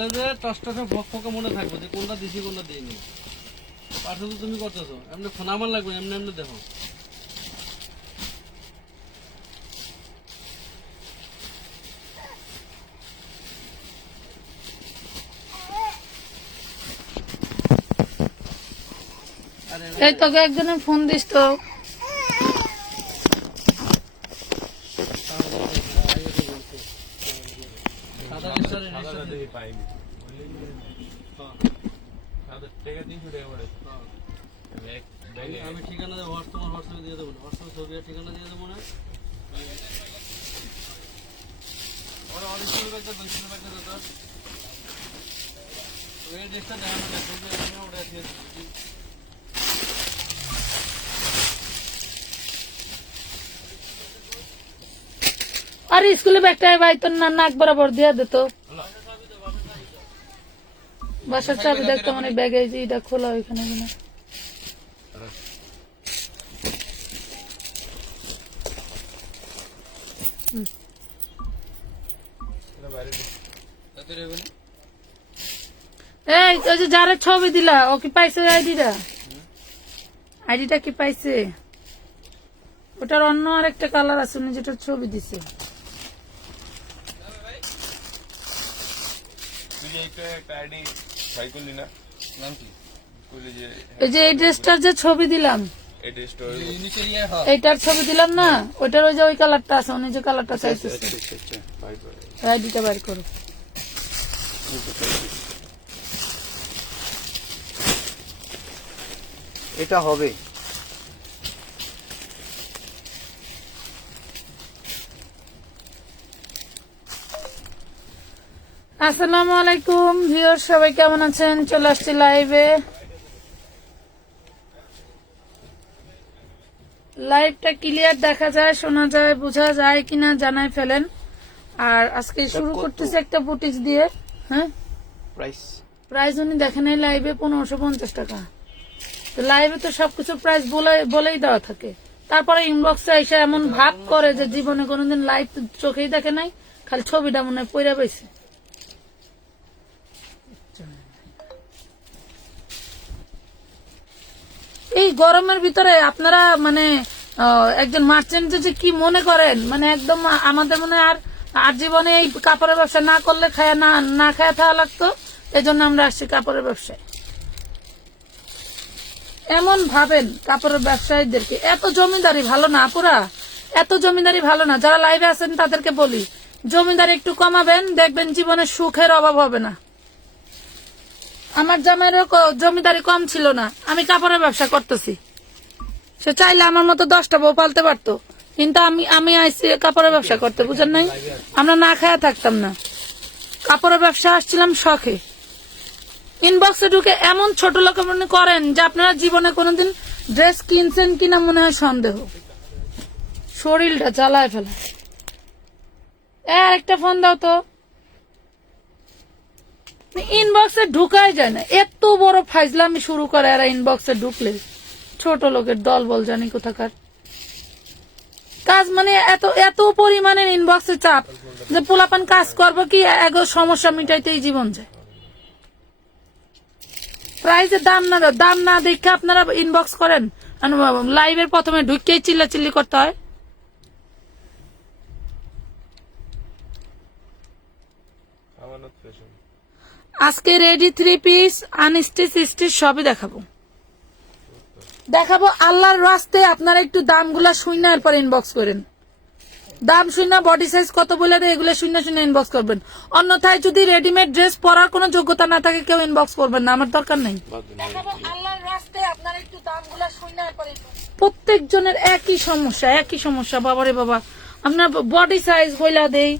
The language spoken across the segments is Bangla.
তাহলে যে টসটসে ফকফকে মনে থাকবে যে কোনটা দিছি কোনটা দিইনি। পাশে তো তুমি করতেছো, এমনি ফোন আমার লাগবে, এমনি এমনি দেখো। এই তোকে একজনের ফোন দিস তো। আমি ঠিকানা দেবো, তোমার হোয়াটসঅ্যাপে দিয়ে দেবো, হোয়াটসঅ্যাপে ছবি আর ঠিকানা দিয়ে দেবো না। ওরা অনেক সুন্দর একটা দক্ষিণ একটা দাদা ওই ড্রেসটা দেখানো যায়, ওটা দিয়ে আর স্কুলে ব্যাগটা ভাই তোর নাক বরাবর দিয়ে দে তো। বাসার চাবি দেখতে মানে ব্যাগে এটা খোলা ওইখানে কিনা। এই ওই যে যারা ছবি দিলা ও কি পাইছে আইডিটা? আইডিটা কি পাইছে? ওটার অন্য আরেকটা কালার আছে, উনি যেটার ছবি দিছে। এই যে এই ড্রেসটার যে ছবি দিলাম, এইটার ছবি দিলাম না, ওইটার ওই যে ওই কালারটা আছে, উনি যে কালারটা চাইতেছে। আইডিটা বাইর করো। এটা হবে। আসসালামু আলাইকুম ভিউয়ার, সবাই কেমন আছেন? চলে আসছি লাইভে। লাইভটা ক্লিয়ার দেখা যায়, শোনা যায়, বোঝা যায় কিনা জানাই ফেলেন। আর আজকে শুরু করতেছি একটা বুটিক্স দিয়ে। হ্যাঁ, প্রাইস উনি দেখেন এই লাইভে 1550 টাকা। তো লাইভে তো সবকিছু প্রাইস বলেই দেওয়া থাকে, তারপরে ইনবক্সে এসে এমন ভাব করে যে জীবনে কোনোদিন লাইভ চোখেই দেখে নাই, খালি ছবিটা মনে হয় পইরা পাইছে। এই গরমের ভিতরে আপনারা মানে একজন মার্চেন্ট যে কি মনে করেন, মানে একদম আমাদের মনে আর আর জীবনে এই কাপড়ের ব্যবসা না করলে খায় না খায় থাকা লাগতো। এই জন্য আমরা আসছি কাপড়ের ব্যবসায়। এমন ভাবেন কাপড়ের ব্যবসায়ীদেরকে, এত জমিদারি ভালো না আপুরা, এত জমিদারি ভালো না। যারা লাইভে আছেন তাদেরকে বলি, জমিদারি একটু কমাবেন, দেখবেন জীবনে সুখের অভাব হবে না। আমার জামাইয়েরও জমিদারি কম ছিল না, আমি কাপড়ের ব্যবসা করতেছি। সে চাইলে আমার মতো 10টা বউ পালতে পারতো, কিন্তু আমি আইসি কাপড়ের ব্যবসা করতে, বুঝেন নাই? আমরা না খায়া থাকতাম না, কাপড়ের ব্যবসা আসছিলাম শখে। ইনবক্সে ঢুকে এমন ছোট লোক মনে করেন যে আপনারা জীবনে কোনোদিন ড্রেস কিনছেন কিনা মনে হয় সন্দেহ। শরীরটা জ্বালায় ফেলা। একটা ফোন দাও তো। ইনবক্সে ঢুকাই যায় না, এত বড় ফাইজলামি শুরু করে এরা ইনবক্সে ঢুকলে। ছোট লোকের দল বল জানি কোথাকার কাজ, মানে এত এত পরিমাণের ইনবক্সে চাপ যে পোলাপান কাজ করবো কি, এগো সমস্যা মিটাইতেই জীবন যায়। প্রাইজের দাম না দেখে আপনারা ইনবক্স করেন, লাইভের প্রথমে ঢুকতেই চিল্লাচিল্লি করতে হয়। আজকে রেডি 3 পিস আনস্টিচ স্টিচ সবই দেখাবো। আল্লাহর রাস্তে আপনারা একটু দামগুলা শুনে এরপর ইনবক্স করেন। দাম শুনে বডি সাইজ কত বলে দেয় এগুলো শুনে ইনবক্স করবেন। অন্যথায় যদি রেডিমেড ড্রেস পরার কোনো যোগ্যতা না থাকে কেউ ইনবক্স করবেন না, আমার দরকার নেই। আল্লাহর রাস্তে আপনারা একটু দামগুলা শুনে এরপর। প্রত্যেকজনের একই সমস্যা বাবারে বাবা। আপনার বডি সাইজ বইলা দেই,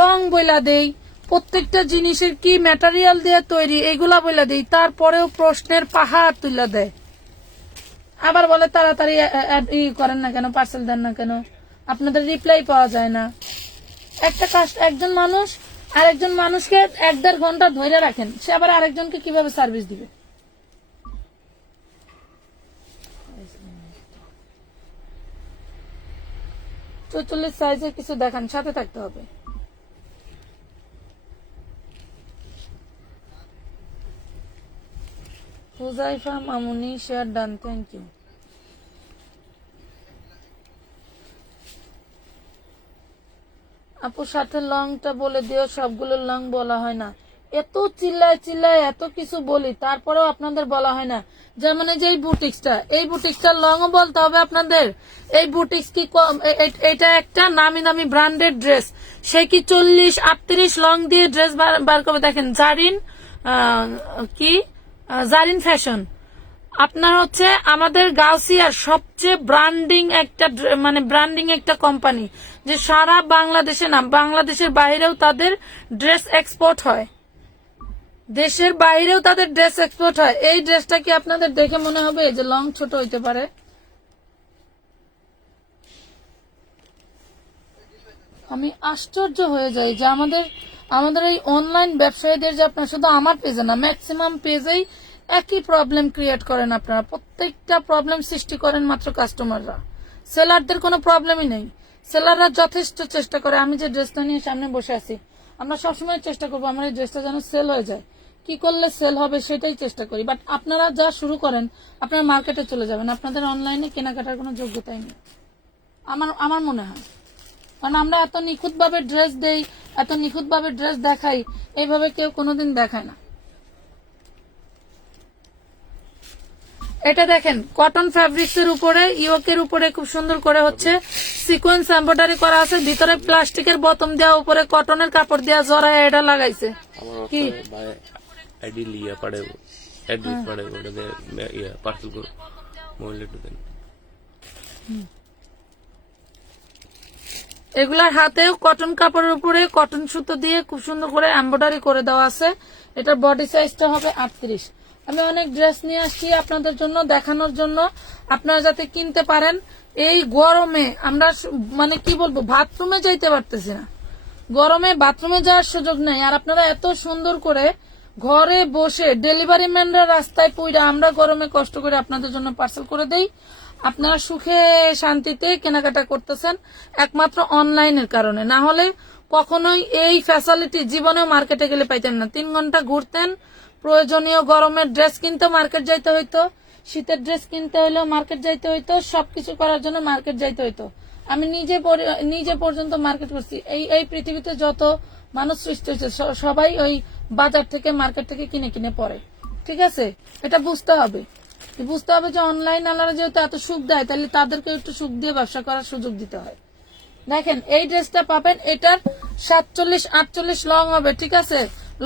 লং বইলা দেই, প্রত্যেকটা জিনিসের কি ম্যাটেরিয়াল দিয়ে তৈরি এগুলা বইলা দেই, তারপরেও প্রশ্নের পাহাড় তুলে দেয়। আবার বলে তাড়াতাড়ি করেন না কেন, পার্সেল দেন না কেন, আপনাদের রিপ্লাই পাওয়া যায় না। একজন মানুষ আরেকজন মানুষকে 1-1.5 ঘন্টা ধরে রাখেন, সে আবার আরেকজনকে কিভাবে সার্ভিস দিবে? চল্লিশ সাইজের কিছু দেখান, সাথে থাকতে হবে। হুজাইফা মামুনি শেয়ার ডান, থ্যাংক ইউ। আপু সাথে লংটা বলে দিও, সবগুলো লং বলা হয় না। এত চিল্লায় চিল্লায় এত কিছু বলি, তারপরেও আপনাদের বলা হয় না। যেমন এই যে এই বুটিক্সটা লংও বলতে হবে আপনাদের। এই বুটিক্স কি এটা একটা নামি দামি ব্র্যান্ডেড ড্রেস, সে কি 40-38 লং দিয়ে ড্রেস বার করবে। দেখেন জারিন ফ্যাশন আপনার হচ্ছে আমাদের গাউসিয়ার সবচেয়ে ব্র্যান্ডিং একটা কোম্পানি, যে সারা বাংলাদেশে না, বাংলাদেশের বাইরেও তাদের ড্রেস এক্সপোর্ট হয়, দেশের বাইরেও তাদের ড্রেস এক্সপোর্ট হয়। এই ড্রেসটা কি আপনাদের দেখে মনে হবে যে লং ছোট হইতে পারে? আমি আশ্চর্য হয়ে যাই যে আমাদের এই অনলাইন ব্যবসায়ীদের, যে আপনার শুধু আমার পেজে না, ম্যাক্সিমাম পেজেই একই প্রবলেম ক্রিয়েট করেন আপনারা। প্রত্যেকটা প্রবলেম সৃষ্টি করেন মাত্র কাস্টমাররা, সেলারদের কোনো প্রবলেমই নেই। সেলাররা যথেষ্ট চেষ্টা করে। আমি যে ড্রেসটা নিয়ে সামনে বসে আছি, আমরা সবসময় চেষ্টা করবো আমার এই ড্রেসটা যেন সেল হয়ে যায়, কি করলে সেল হবে সেটাই চেষ্টা করি। বাট আপনারা যা শুরু করেন, আপনারা মার্কেটে চলে যাবেন, আপনাদের অনলাইনে কেনাকাটার কোনো যোগ্যতাই নেই আমার মনে হয়। কারণ আমরা এত নিখুঁতভাবে ড্রেস দেই, এত নিখুঁতভাবে ড্রেস দেখাই, এইভাবে কেউ কোনোদিন দেখায় না। এটা দেখেন কটন ফ্যাব্রিক্স এর উপরে, ইয়োকের উপরে খুব সুন্দর করে হচ্ছে সিকোয়েন্স এমব্রয়ডারি করা আছে, ভিতরে প্লাস্টিকের বোতাম দেওয়া, উপরে কটনের কাপড় দেওয়া জড়ায় এটা লাগাইছে। কি आईडी लिया पड़े वो एड्रेस पड़े वो लगे ये पार्सल को मोबाइल टू देन এগুলার হাতেও কটন কাপড়ের উপরে কটন সুতো দিয়ে খুব সুন্দর করে এমব্রয়ডারি করে দেওয়া আছে। এটার বডি সাইজটা হবে 38। আমি অনেক ড্রেস নিয়ে আসছি আপনাদের জন্য, দেখানোর জন্য, আপনারা যাতে কিনতে পারেন। এই গরমে আমরা মানে কি বলবো, বাথরুমে যাইতে পারতেছি না, গরমে বাথরুমে যাওয়ার সুযোগ নেই। আর আপনারা এত সুন্দর করে ঘরে বসে, ডেলিভারি ম্যানরা রাস্তায় পইরা, আমরা গরমে কষ্ট করে আপনাদের জন্য পার্সেল করে দেই। আপনারা সুখে শান্তিতে কেনাকাটা করতেছেন একমাত্র অনলাইনের কারণে। না হলে কখনোই এই ফ্যাসিলিটি জীবনেও মার্কেটে গেলে পাইতেন না। 3 ঘন্টা ঘুরতেন, প্রয়োজনীয় গরমের ড্রেস কিনতে মার্কেট যাইতে হইতো, শীতের ড্রেস কিনতে হইলেও মার্কেট যাইতে হইতো, সবকিছু করার জন্য মার্কেট যাইতে হইতো। আমি নিজে পর্যন্ত মার্কেট করছি। এই পৃথিবীতে যত মানুষ সৃষ্টি হয়েছে সবাই ওই বাজার থেকে, মার্কেট থেকে কিনে কিনে পড়ে। ঠিক আছে, এটা বুঝতে হবে যে অনলাইন আলাদা যেহেতু এত সুখ দেয়, তাহলে তাদেরকে একটু সুখ দিয়ে ব্যবসা করার সুযোগ দিতে হয়। দেখেন এই ড্রেসটা পাবেন, এটার 47-48 লং হবে। ঠিক আছে,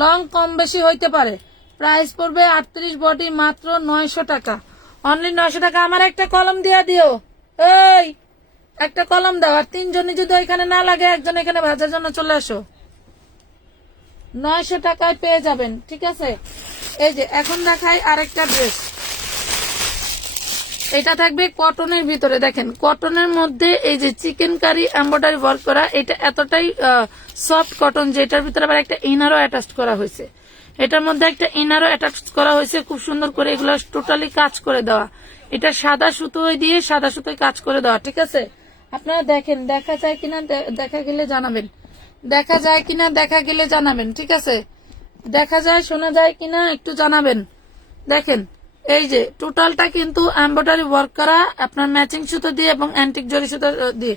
লং কম বেশি হইতে পারে। প্রাইস পড়বে 38, বডি মাত্র 900 টাকা, অনলি 900 টাকা। আমার একটা কলম দিয়া দিও, এই একটা কলম দাও। আর 3 জনই যদি ওইখানে না লাগে, একজন এখানে ভাজার জন্য চলে আসো। 900 টাকায় পেয়ে যাবেন। ঠিক আছে, এই যে এখন দেখাই আরেকটা ড্রেস। এটা থাকবে কটনের ভিতরে। দেখেন কটনের মধ্যে এই যে চিকেন কারি এমব্রয়ডারি ওয়ার্ক করা, এটা এতটাই সফট কটন, যেটার ভিতরে আবার একটা ইনারও অ্যাটাচ করা হয়েছে। এটার মধ্যে একটা ইনারও অ্যাটাচ করা হয়েছে খুব সুন্দর করে। এগুলো টোটালি কাজ করে দেওয়া, এটা সাদা সুতোয় দিয়ে সাদা সুতোয় কাজ করে দেওয়া। ঠিক আছে, আপনারা দেখেন, দেখা যায় কিনা দেখা গেলে জানাবেন, দেখা গেলে জানাবেন। ঠিক আছে, দেখা যায় শোনা যায় কিনা একটু জানাবেন। দেখেন এই যে টোটালটা কিন্তু এমব্রয়ডারি ওয়ার্ক করা, আপনার ম্যাচিং সুতো দিয়ে এবং অ্যান্টিক জরি সুতো দিয়ে।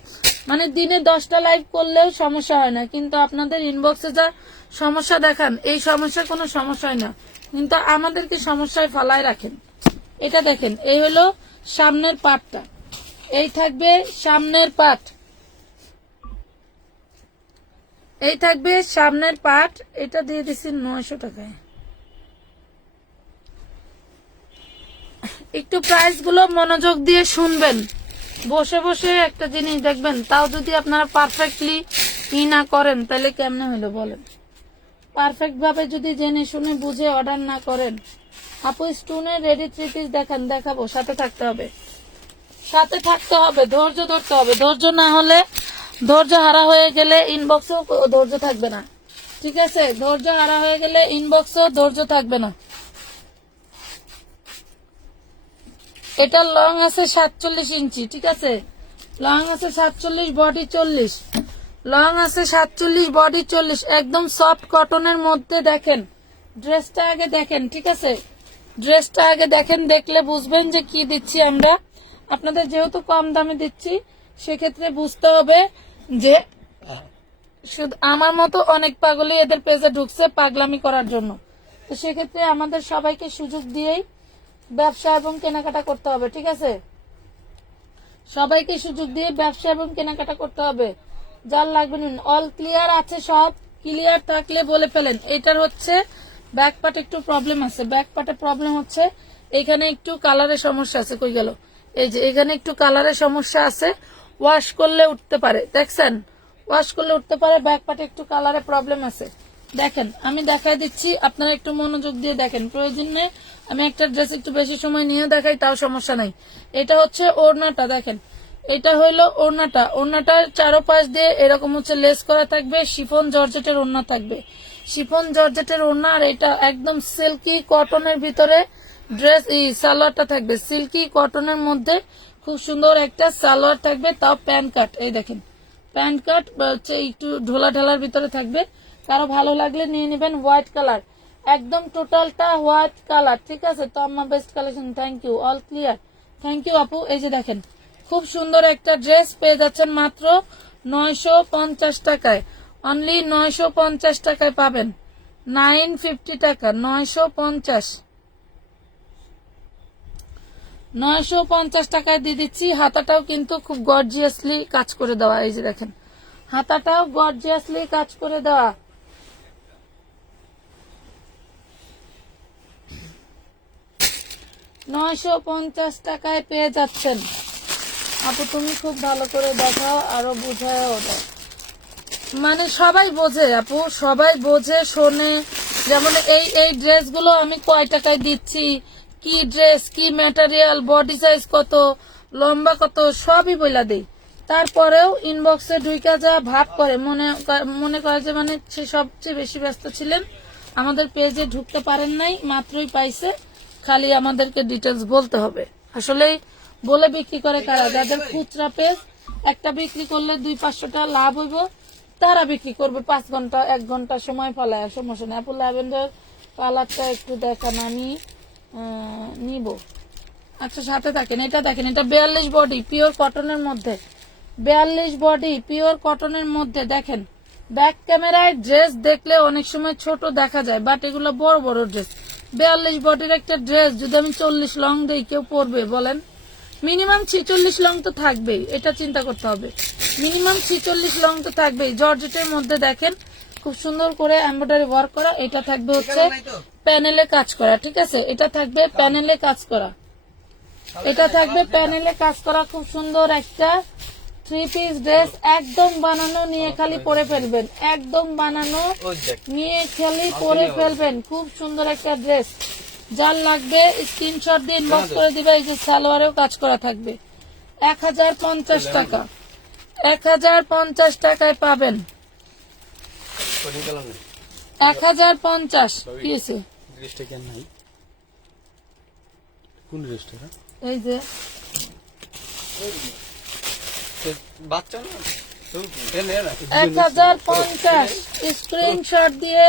মানে দিনে 10টা লাইভ করলেও সমস্যা হয় না, কিন্তু আপনাদের ইনবক্সে যা সমস্যা দেখান, এই সমস্যার কোনো সমস্যা হয় না, কিন্তু আমাদেরকে সমস্যায় ফালায় রাখেন। এটা দেখেন, এই হলো সামনের পাটটা, এই থাকবে সামনের পাট, এই থাকবে সামনের পাট। এটা দিয়ে দিচ্ছি 900 টাকায়। একটু প্রাইস গুলো মনোযোগ দিয়ে শুনবেন, বসে বসে একটা জিনিস দেখবেন, তাও যদি আপনারা পারফেক্টলি না করেন তাহলে কেমনে হলো বলেন। পারফেক্ট ভাবে যদি জেনে শুনে বুঝে অর্ডার না করেন। আপু স্টোনের রেডি 3 পিস দেখাবো, সাথে থাকতে হবে, ধৈর্য ধরতে হবে। ধৈর্য না হলে, ধৈর্য হারা হয়ে গেলে ইনবক্সও ধৈর্য থাকবে না। ঠিক আছে, ধৈর্য হারা হয়ে গেলে ইনবক্সও ধৈর্য থাকবে না। এটা লং আছে 47 ইঞ্চি। ঠিক আছে, লং আছে 47, বডি 40, লং আছে 47, বডি 40, একদম সফট কটনের মধ্যে। দেখেন ড্রেসটা আগে দেখেন। ঠিক আছে, ড্রেসটা আগে দেখেন, দেখলে বুঝবেন যে কি দিচ্ছি আমরা আপনাদের। যেহেতু কম দামে দিচ্ছি সেক্ষেত্রে বুঝতে হবে যে শুধু আমার মতো অনেক পাগলই এদের পেজে ঢুকছে পাগলামি করার জন্য। তো সেক্ষেত্রে আমাদের সবাইকে সুযোগ দিয়েই ব্যবসা এবং কেনাকাটা করতে হবে, ঠিক আছে? সবাইকে সুযোগ দিয়ে ব্যবসা এবং কেনাকাটা করতে হবে। যার লাগবে নিন। অল ক্লিয়ার আছে, সব ক্লিয়ার থাকলে বলে ফেলেন। এটার হচ্ছে ব্যাক পার্টে একটু প্রবলেম আছে। ব্যাক পার্টে প্রবলেম হচ্ছে এখানে একটু কালারের সমস্যা আছে। কই গেল? এই যে এখানে একটু কালারের সমস্যা আছে, ওয়াশ করলে উঠতে পারে। দেখছেন, ওয়াশ করলে উঠতে পারে। ব্যাক পার্টে একটু কালারের প্রবলেম আছে। দেখেন আমি দেখাই দিচ্ছি, আপনারা একটু মনোযোগ দিয়ে দেখেন। প্রয়োজন নেই আমি একটা ড্রেস একটু বেশি সময় নিয়ে দেখাই, তাও সমস্যা নাই। এটা হচ্ছে ওড়নাটা, দেখেন এটা হইলো ওড়নাটা। ওড়নাটার চারোপাশ দিয়ে এরকম হচ্ছে লেস করা থাকবে, শিফন জর্জেটের ওড়না থাকবে, শিফন জর্জেটের ওড়না। আর এটা একদম সিল্কি কটনের ভিতরে ড্রেস, এই সালোয়ারটা থাকবে সিল্কি কটনের মধ্যে, খুব সুন্দর একটা সালোয়ার থাকবে, তাও প্যান্ট কাট। এই দেখেন প্যান্ট কাট হচ্ছে একটু ঢোলা ঢালার ভিতরে থাকবে। কারো ভালো লাগলে নিয়ে নেবেন। হোয়াইট কালার, একদম টোটালটা হোয়াইট কালার, ঠিক আছে? তো আমার best collection, thank you. All clear, thank you আপু। এই যে দেখেন খুব সুন্দর একটা ড্রেস পেয়ে যাচ্ছেন মাত্র 950 টাকায়। অনলি 950 টাকায় পাবেন। 950 টাকা, 950 টাকায় দিয়ে দিচ্ছি। হাতাটাও কিন্তু খুব গর্জিয়াসলি কাজ করে দেওয়া। এই যে দেখেন হাতাটাও গর্জিয়াসলি কাজ করে দেওয়া। 950 টাকায় পেয়ে যাচ্ছেন। আপু তুমি খুব ভালো করে দেখাও, আরো বুঝাও দাও। মানে সবাই বোঝে আপু, সবাই বোঝে শোনে। যেমন এই ড্রেসগুলো আমি কয় টাকায় দিচ্ছি, কি ড্রেস, কি ম্যাটেরিয়াল, বডি সাইজ কত, লম্বা কত, সবই বইলা দেই। তারপরেও ইনবক্সে ঢুইকা যা ভাব করে, মনে করে যে মানে সে সবচেয়ে বেশি ব্যস্ত ছিলেন, আমাদের পেজে ঢুকতে পারেন নাই, মাত্রই পাইছে, খালি আমাদেরকে ডিটেলস বলতে হবে। আসলেই বলে বিক্রি করে কারা? যাদের খুচরা পেজ, একটা বিক্রি করলে 200-500 টাকা লাভ হইব, তারা বিক্রি করবে 5 ঘন্টা 1 ঘন্টা সময় ফেলায়, সমস্যা নেই। অ্যাপল ল্যাভেন্ডার কালারটা একটু দেখান, আমি নিব। আচ্ছা সাথে থাকেন। এটা দেখেন, এটা 42 বডি পিওর কটনের মধ্যে, 42 বডি পিওর কটনের মধ্যে। দেখেন ব্যাক ক্যামেরায় ড্রেস দেখলে অনেক সময় ছোট দেখা যায়, বাট এগুলো বড় বড় ড্রেস। 42 বডির একটা ড্রেস যদি আমি 40 লং দেই, কেউ পরবে বলেন? মিনিমাম 46 লং তো থাকবেই, এটা চিন্তা করতে হবে। মিনিমাম 46 লং তো থাকবেই। জর্জেটের মধ্যে দেখেন খুব সুন্দর করে এমব্রয়ডারি ওয়ার্ক করা। এটা থাকবে হচ্ছে প্যানেলে কাজ করা, ঠিক আছে? এটা থাকবে প্যানেলে কাজ করা, এটা থাকবে প্যানেলে কাজ করা। খুব সুন্দর একটা 3 পিস ড্রেস, একদম বানানো, নিয়ে খালি পরে ফেলবেন, একদম বানানো নিয়ে খালি পরে ফেলবেন। খুব সুন্দর একটা ড্রেস, যার লাগবে স্ক্রিনশট দিয়ে ইনবক্স করে দিবে। এই যে সালোয়ারেও কাজ করা থাকবে। 1050 টাকা, 1050 টাকায় পাবেন। 1050 কি আছে? এই যে 1050 স্ক্রিনশট দিয়ে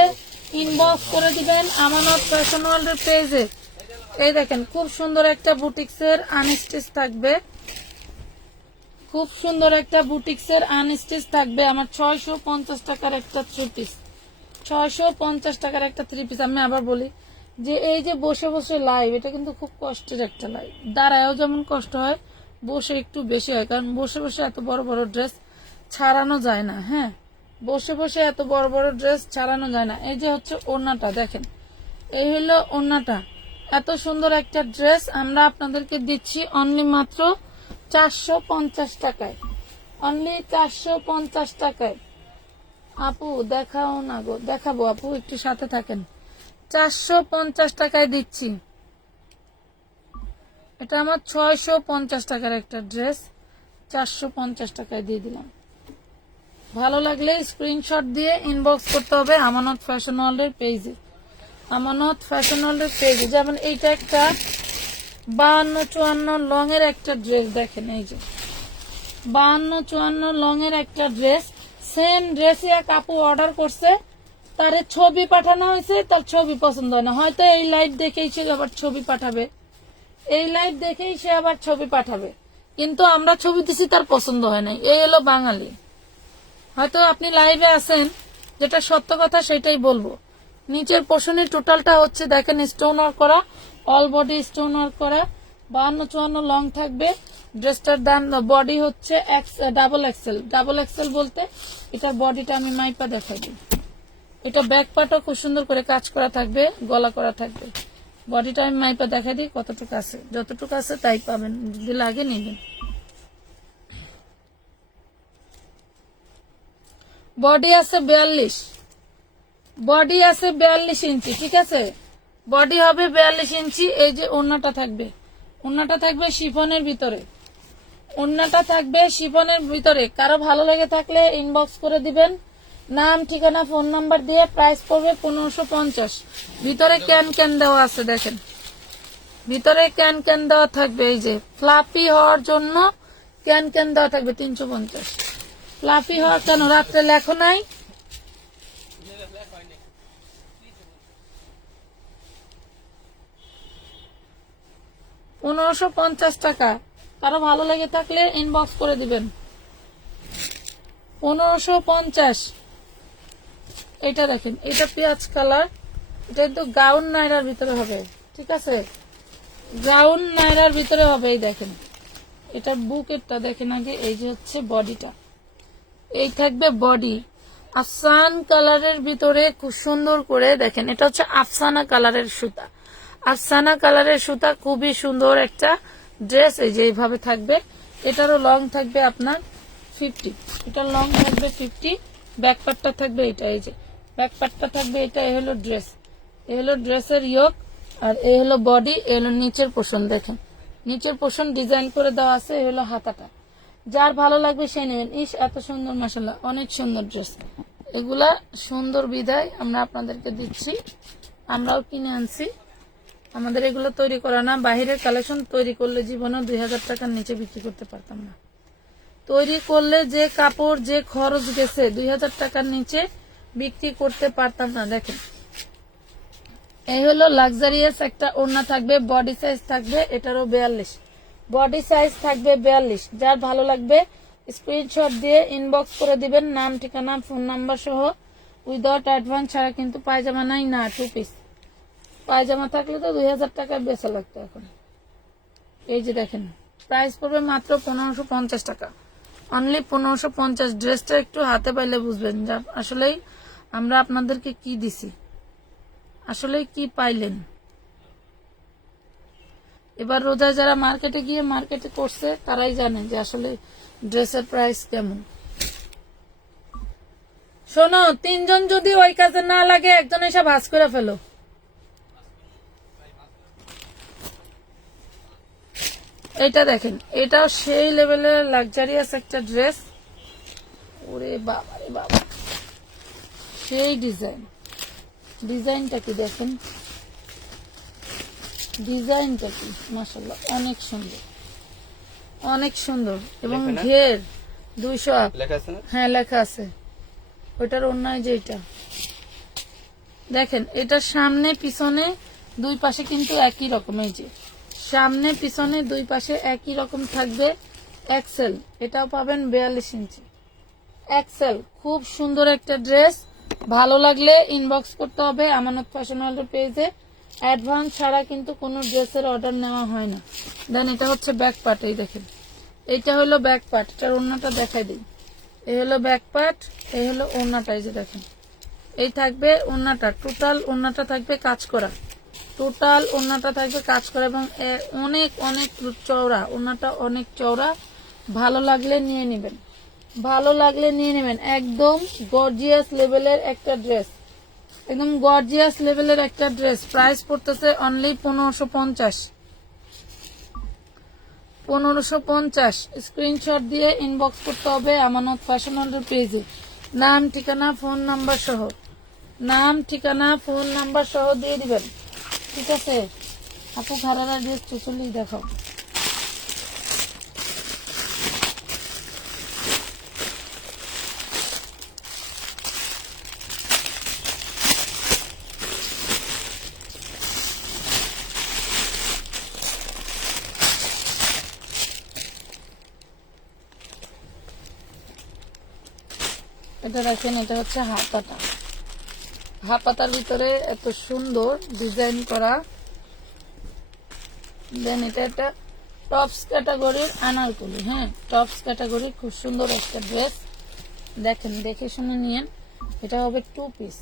ইনবক্স করে দিবেন আমানত ফ্যাশন ওয়ার্ল্ডের পেজে। এই দেখেন খুব সুন্দর একটা বুটিক্সের আনস্টিচ থাকবে, খুব সুন্দর একটা বুটিক্সের আনস্টিচ থাকবে। আমার 650 টাকার একটা 3 পিস, 650 টাকার একটা 3 পিস। আমি আবার বলি যে এই যে বসে বসে লাইভ, এটা কিন্তু খুব কষ্টের একটা লাইভ। দাঁড়ায়ও যেমন কষ্ট হয়, বসে একটু বেশি হয়, কারণ বসে বসে এত বড় বড় ড্রেস ছাড়ানো যায় না। হ্যাঁ, বসে বসে এত বড় বড় ড্রেস ছাড়ানো যায় না। এই যে হচ্ছে ওড়নাটা দেখেন, এই হলো ওড়নাটা। এত সুন্দর একটা ড্রেস আমরা আপনাদেরকে দিচ্ছি অনলি মাত্র 450 টাকায়, অনলি 450 টাকায়। আপু দেখাও না গো, দেখাবো আপু, একটু সাথে থাকেন। 450 টাকায় দিচ্ছি। এটা আমার 650 টাকার একটা ড্রেস, 450 টাকায় দিয়ে দিলাম। ভালো লাগলে স্ক্রিনশট দিয়ে ইনবক্স করতে হবে আমানত ফ্যাশন ওয়ার্ল্ডের পেজে, আমানত ফ্যাশন ওয়ার্ল্ডের পেজে। যেমন এইটা একটা 52-54 লং এর একটা ড্রেস, দেখেন এই যে 52-54 লং এর একটা ড্রেস। সেম ড্রেসই এক আপু অর্ডার করছে তারে ছবি পাঠানো হয়েছে, তার ছবি পছন্দ হয় না, হয়তো এই লাইভ দেখেই সে আবার ছবি পাঠাবে, এই লাইভ দেখেই সে আবার ছবি পাঠাবে, কিন্তু আমরা ছবি দিছি তার পছন্দ হয় নাই। এই হলো বাঙালি। হয়তো আপনি লাইভে আছেন, যেটা সত্য কথা সেটাই বলবো। নিচের পোর্শনের টোটালটা হচ্ছে দেখেন স্টোন ওয়ার্ক করা, অল বডি স্টোন ওয়ার্ক করা, 52-54 লং থাকবে। ড্রেসটার দাম বডি হচ্ছে ডাবল এক্সেল। ডাবল এক্সেল বলতে এটার বডিটা আমি মাইপা দেখাই দিই। এটা ব্যাক পার্টও খুব সুন্দর করে কাজ করা থাকবে, গলা করা থাকবে। বডিটা আমি মাইপা দেখাই দিই কতটুকু আছে, যতটুকু আছে তাই পাবেন, যদি লাগে নেবেন। বডি আছে 42, বডি আছে 42 ইঞ্চি, ঠিক আছে, বডি হবে 42 ইঞ্চি। এই যে ওড়নাটা থাকবে, ওড়নাটা থাকবে শিফনের ভিতরে, ওড়নাটা থাকবে শিফনের ভিতরে। কারো ভালো লেগে থাকলে ইনবক্স করে দিবেন, নাম ঠিকানা ফোন নাম্বার দিয়ে। প্রাইস পড়বে 1550। ভিতরে ক্যান ক্যান দেওয়া আছে, দেখেন ভিতরে ক্যান ক্যান দেওয়া থাকবে। এই যে ফ্লাফি হওয়ার জন্য ক্যান ক্যান দেওয়া থাকবে 350। ফ্লাফি হওয়ার কেন, রাত্রে লেখো নাই? টাকা। কারো ভালো লেগে থাকলে ইনবক্স করে দিবেন। 1550। এটা দেখেন, এটা পেঁয়াজ কালার, এটা কিন্তু গাউন নাইরার ভিতরে হবে, ঠিক আছে, গাউন নাইরার ভিতরে হবে। এই দেখেন এটার বুকেরটা দেখেন আগে। এই যে হচ্ছে বডিটা, এই থাকবে বডি আফসান কালারের ভিতরে খুব সুন্দর করে। দেখেন এটা হচ্ছে আফসানা কালারের সুতা, আফসানা কালারের সুতা, খুবই সুন্দর একটা ড্রেস। এই যে এইভাবে থাকবে। এটারও লং থাকবে আপনার 50, এটার লং থাকবে 50। ব্যাক পার্টটা থাকবে এটা, এই যে ব্যাক পার্টটা থাকবে এটা। এই হলো ড্রেস, এই হলো ড্রেসের ইয়োক, আর এই হলো বডি, এই হলো নিচের পোর্শন। দেখেন নিচের পোর্শন ডিজাইন করে দেওয়া আছে। এই হলো হাতাটা, যার ভালো লাগবে সে নেবেন। ইস এত সুন্দর, মাশাআল্লাহ অনেক সুন্দর ড্রেস। এগুলা সুন্দর বিদায় আমরা আপনাদেরকে দিচ্ছি, আমরাও কিনে আনছি। আমাদের এগুলো তৈরি করা না, বাহিরের কালেকশন তৈরি করলে জীবনে 2000 টাকার নিচে বিক্রি করতে পারতাম না। তৈরি করলে যে কাপড় যে খরচ গেছে 2000 টাকার নিচে বিক্রি করতে পারতাম না। দেখেন এই হলো লাক্সারিয়াস একটা ওড়না থাকবে, বডি সাইজ থাকবে এটারও 42, বডি সাইজ থাকবে 42। যার ভালো লাগবে স্ক্রিনশট দিয়ে ইনবক্স করে দিবেন, নাম ঠিকানা ফোন নাম্বার সহ। উইদাউট অ্যাডভান্স ছাড়া কিন্তু পায়জামা নাই না, 2 পিস। পায়জামা থাকলে তো 2000 টাকার বেচা লাগতো এখন। এই যে দেখেন প্রাইস পড়বে মাত্র 1550 টাকা, অনলি 1550। ড্রেসটা একটু হাতে পাইলে বুঝবেন যে আসলেই আমরা আপনাদেরকে কি দিছি, আসলে কি পাইলেন। এবার রোজা যারা মার্কেটে গিয়ে মার্কেটে করছে তারাই জানে যে আসলে ড্রেসের প্রাইস কেমন। শোনো, 3 জন যদি ওই কাজে না লাগে, একজন এসে ভাঁজ করে ফেলো। এটা দেখেন, এটাও সেই লেভেলের লাক্সারিয়াস একটা ড্রেস। ওরে বাবা রে বাবা, সেই ডিজাইন, ডিজাইনটা কি দেখেন, ডিজাইনটা কি মাশাআল্লাহ অনেক সুন্দর, অনেক সুন্দর। এবং ঘের 200 লেখা আছে না? হ্যাঁ লেখা আছে, ওইটার অন্যায় যে এটা দেখেন, এটা সামনে পিছনে দুই পাশে কিন্তু একই রকম। এই যে সামনে পিছনে দুই পাশে একই রকম থাকবে। এক্সেল, এটাও পাবেন 42 ইঞ্চি এক্সেল। খুব সুন্দর একটা ড্রেস, ভালো লাগলে ইনবক্স করতে হবে আমানত ফ্যাশন ওয়ার্ল্ডের পেজে। অ্যাডভান্স ছাড়া কিন্তু কোনো ড্রেসের অর্ডার নেওয়া হয় না। দেন এটা হচ্ছে ব্যাক পার্ট, এই দেখেন এইটা হলো ব্যাক পার্ট। এটার ওড়নাটা দেখাই দিই, এই হলো ব্যাক পার্ট, এই হলো ওড়নাটা। এই যে দেখেন এই থাকবে ওড়নাটা, টোটাল ওড়নাটা থাকবে কাজ করা, টোটাল ওড়নাটা থাকবে কাজ করা এবং অনেক অনেক চওড়া। ওড়নাটা অনেক চওড়া, ভালো লাগলে নিয়ে নেবেন, ভালো লাগলে নিয়ে নেবেন। একদম গর্জিয়াস লেভেলের একটা ড্রেস, একদম গর্জিয়াস লেভেলের একটা ড্রেস। প্রাইস পড়তেছে অনলি 1550, 1550। স্ক্রিনশট দিয়ে ইনবক্স করতে হবে আমানত ফ্যাশন ওয়ার্ল্ডের পেজে, নাম ঠিকানা ফোন নাম্বার সহ, নাম ঠিকানা ফোন নাম্বার সহ দিয়ে দিবেন, ঠিক আছে। আপু ঘাড়ারা ড্রেস চুচুলি দেখাও। এটা দেখেন, এটা হচ্ছে হাতাটা। হাতার ভিতরে এত সুন্দর ডিজাইন করা। দেন এটা একটা টপস ক্যাটাগরির আনারকলি। হ্যাঁ, টপস ক্যাটাগরির খুব সুন্দর একটা ড্রেস। দেখেন, দেখে শুনে নিয়েন। এটা হবে 2 পিস,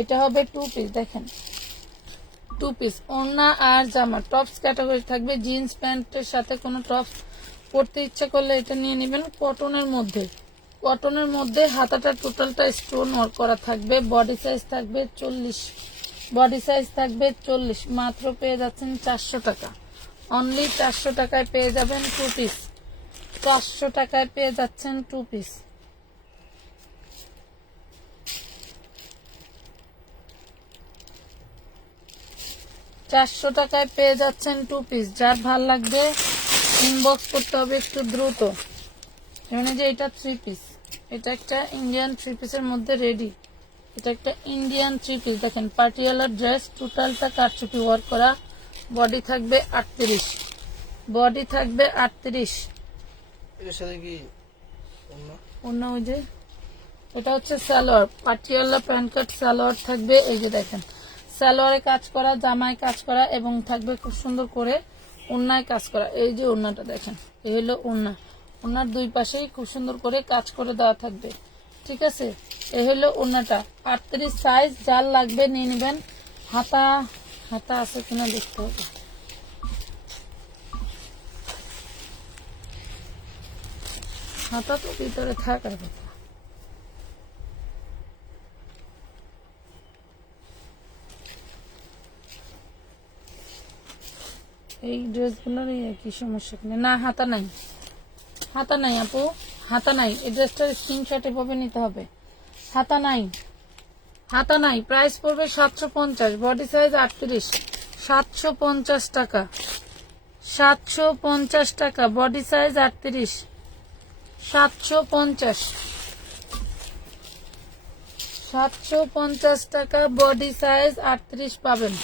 এটা হবে 2 পিস। দেখেন 2 পিস, ওড়না আর জামা টপস ক্যাটাগরি থাকবে। জিন্স প্যান্টের সাথে কোনো টপস পরতে ইচ্ছা করলে এটা নিয়ে নেবেন। কটনের মধ্যে, কটনের মধ্যে হাতাটা টোটালটা স্টোন ওয়ার্ক করা থাকবে। বডি সাইজ থাকবে 40, বডি সাইজ থাকবে 40। মাত্র পেয়ে যাচ্ছেন 400 টাকা। অনলি 400 টাকায় পেয়ে যাবেন 2 পিস। 400 টাকায় পেয়ে যাচ্ছেন 2 পিস। টাকায় পেয়ে যাচ্ছেন 2 পিস। যার ভাল লাগবে ইনবক্স করতে হবে একটু দ্রুত। মানে যে এটা 3 পিস, এটা একটা ইন্ডিয়ান 3 পিসের মধ্যে রেডি। এটা একটা ইন্ডিয়ান 3 পিস। দেখেন পাটিয়ালা ড্রেস, টোটালটা কারচুপি ওয়ার্ক করা। বডি থাকবে 38, বডি থাকবে 38। এর সাথে কি অন্য ওই যে এটা হচ্ছে সালোয়ার, পাটিয়ালা প্যান্ট কাট সালোয়ার থাকবে। এই যে দেখেন সালোয়ারে কাজ করা, জামায় কাজ করা এবং থাকবে খুব সুন্দর করে ওড়নায় কাজ করা। এই যে ওড়নাটা দেখেন, এই হলো ওড়না। ওড়নার 2 পাশেই খুব সুন্দর করে কাজ করে দেওয়া থাকবে। ঠিক আছে, এই হলো ওড়নাটা। 38 সাইজ। যার লাগবে নিয়ে নেবেন। হাতা, হাতা আছে কিনা দেখতে হবে। হাতা তো ভিতরে থাকার কথা। এই ড্রেসগুলোর কি সমস্যা কিনা? না, হাতা নাই, হাতা নাই আপু, হাতা নাই। এই ড্রেসটার স্ক্রিনশট এভাবে নিতে হবে। হাতা নাই, হাতা নাই। প্রাইস পড়বে 750, বডি সাইজ 38। 750 টাকা, 750 টাকা, বডি সাইজ 38। 750, 750 টাকা, বডি সাইজ 38 পাবেন।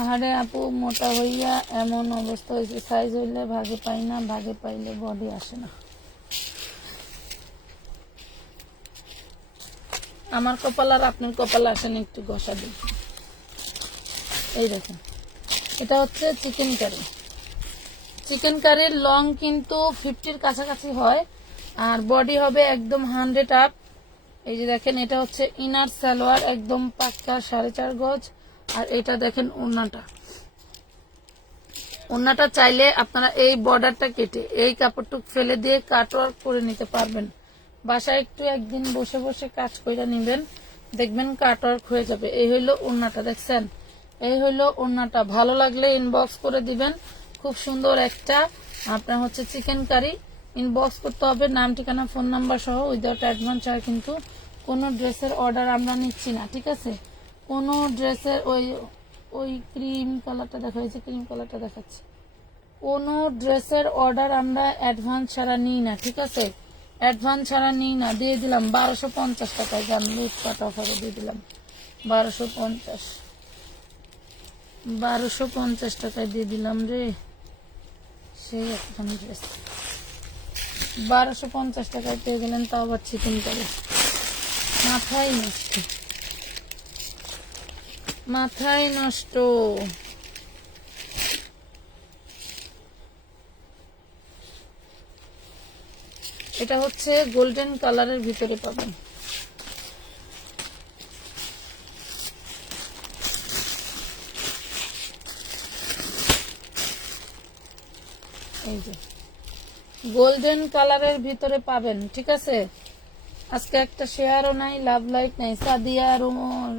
আহারে আপু, মোটা হইয়া এমন অবস্থা হয়েছে। সাইজ হইলে ভাগে পাই না, ভাগে পাইলে বডি আসে না। আমার কপাল আর আপনার কপাল আসেন, একটু ঘষা দিন। এই দেখেন, এটা হচ্ছে চিকেন কারি। চিকেন কারির লং কিন্তু 50-র কাছাকাছি হয়, আর বডি হবে একদম 100 আপ। এই যে দেখেন, এটা হচ্ছে ইনার সালোয়ার, একদম পাক্কা 4.5 গজ। আর এটা দেখেন ওড়নাটা। ওড়নাটা চাইলে আপনারা এই বর্ডারটা কেটে এই কাপড়টুক ফেলে দিয়ে কাটওয়ার্ক করে নিতে পারবেন। বাসায় একটু একদিন বসে বসে কাজ করে নেবেন, দেখবেন কাটওয়ার্ক হয়ে যাবে। এই হইলো ওড়নাটা, দেখছেন? এই হইলো ওড়নাটা। ভালো লাগলে ইনবক্স করে দিবেন। খুব সুন্দর একটা আপনার হচ্ছে চিকেন কারি। ইনবক্স করতে হবে নাম, ঠিকানা, ফোন নাম্বার সহ। উইদাউট অ্যাডভান্স ছাড়া কিন্তু কোনো ড্রেসের অর্ডার আমরা নিচ্ছি না। ঠিক আছে, কোনো ড্রেসের ওই ক্রিম কালারটা দেখা হয়েছে, ক্রিম কালারটা দেখাচ্ছি। কোনো ড্রেসের অর্ডার আমরা অ্যাডভান্স ছাড়া নিই না। ঠিক আছে, অ্যাডভান্স ছাড়া নিই না। দিয়ে দিলাম 1250 টাকায়। জান লুটপাট অফারও দিয়ে দিলাম 1250, 1250 টাকায় দিয়ে দিলাম রে। সেই একদম ড্রেস 1250 টাকায় পেয়ে গেলেন, তাও আবার চিকেন কারি। মাথায় নষ্ট, মাথায় নষ্ট। এটা হচ্ছে গোল্ডেন কালারের ভিতরে পাবেন। এই যে গোল্ডেন কালারের ভিতরে পাবেন। ঠিক আছে, আজকে একটা শেয়ারও নাই, লাভ লাইক নাই। সাদিয়া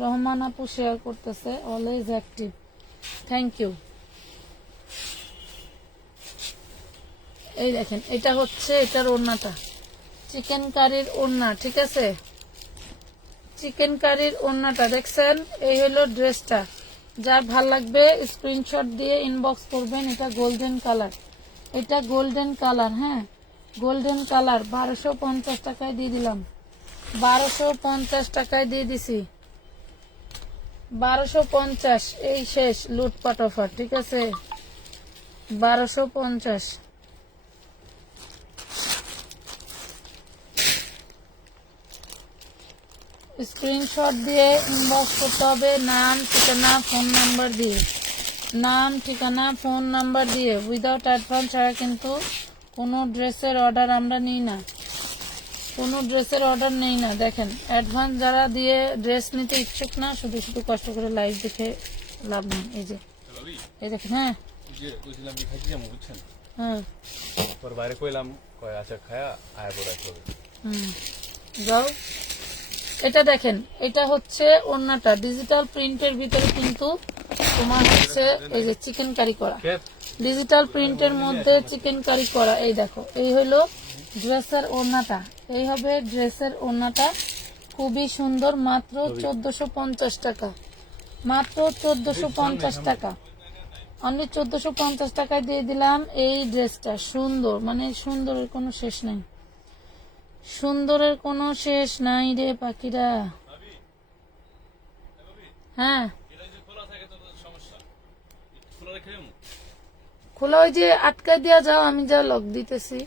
রহমান আপু শেয়ার করতেছে, অলওয়েজ অ্যাক্টিভ, থ্যাংক ইউ। এই দেখেন, এটা হচ্ছে এটার ওড়নাটা, চিকেন কারির ওড়না। ঠিক আছে, চিকেন কারির ওড়নাটা দেখছেন? এই হলো ড্রেসটা। যার ভাল লাগবে স্ক্রিনশট দিয়ে ইনবক্স করবেন। এটা গোল্ডেন কালার, এটা গোল্ডেন কালার। হ্যাঁ, গোল্ডেন কালার। 1250 টাকায় দিয়ে দিলাম, 1250 টাকায় দিয়ে দিছি। 1250 এই শেষ লুটপাট অফার, ঠিক আছে? 1250। স্ক্রিনশট দিয়ে ইনবক্স করতে হবে, নাম ঠিকানা ফোন নাম্বার দিয়ে, নাম ঠিকানা ফোন নাম্বার দিয়ে। উইদাউট অ্যাডভান্স ছাড়া কিন্তু কোনো ড্রেসের অর্ডার আমরা নিই না, কোনো ড্রেসের অর্ডার নেই না। দেখেন, অ্যাডভান্স যারা দিয়ে ড্রেস নিতে ইচ্ছুক না, শুধু শুধু কষ্ট করে লাইভ দেখে লাভ নেই। এই যে এই দেখেন, হ্যাঁ যে কইছিলাম কি খাইতে যাবো বুঝছেন, হ্যাঁ পর বাইরে কইলাম কয় আচ্ছা খায়া আয়া পড়ে আসবে। যাও। এটা দেখেন, এটা হচ্ছে ওড়নাটা ডিজিটাল প্রিন্টের ভিতরে, কিন্তু তোমার হচ্ছে এই যে চিকেন কারি করা, ডিজিটাল প্রিন্টের মধ্যে চিকেন কারি করা। এই দেখো, এই হলো ড্রেসের ওড়নাটা, এই হবে ড্রেসের ওড়নাটা, খুবই সুন্দর। মাত্র 1450 টাকা, মাত্র 1450 টাকা, অনলি 1450 টাকায় দিয়ে দিলাম এই ড্রেসটা। সুন্দর, মানে সুন্দরের কোনো শেষ নাই, সুন্দরের কোনো শেষ নাই রে পাখিরা। হ্যাঁ খোলা, ওই যে আটকায় দেওয়া যাও, আমি যা লক দিতেছি।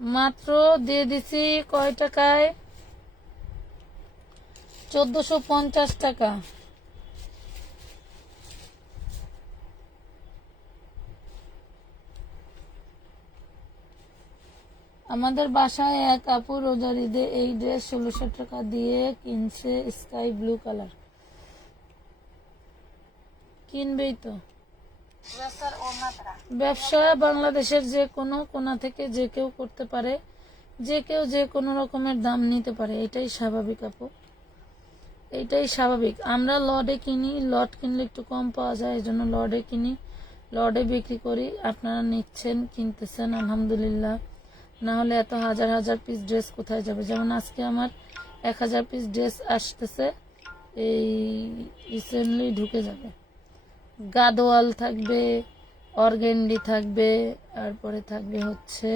মাত্র দিয়ে দিছি কয় টাকায়? 1450 টাকা। আমাদের বাসায় এক আপু রোজার ঈদে এই ড্রেস 1600 টাকা দিয়ে কিনছে, স্কাই ব্লু কালার। কিনবেই তো। ব্যবসা বাংলাদেশের যে কোনো কোণা থেকে যে কেউ করতে পারে, যে কেউ যে কোনো রকমের দাম নিতে পারে, এটাই স্বাভাবিক আপু, এটাই স্বাভাবিক। আমরা লটে কিনি, লট কিনলে একটু কম পাওয়া যায়, এই জন্য লটে কিনি, লটে বিক্রি করি। আপনারা নিচ্ছেন, কিনতেছেন, আলহামদুলিল্লাহ। না হলে এত হাজার হাজার পিস ড্রেস কোথায় যাবে? যেমন আজকে আমার 1000 পিস ড্রেস আসতেছে, এই রিসেন্টলি ঢুকে যাবে। গাদোয়াল থাকবে, অর্গেন্ডি থাকবে, তারপরে থাকবে হচ্ছে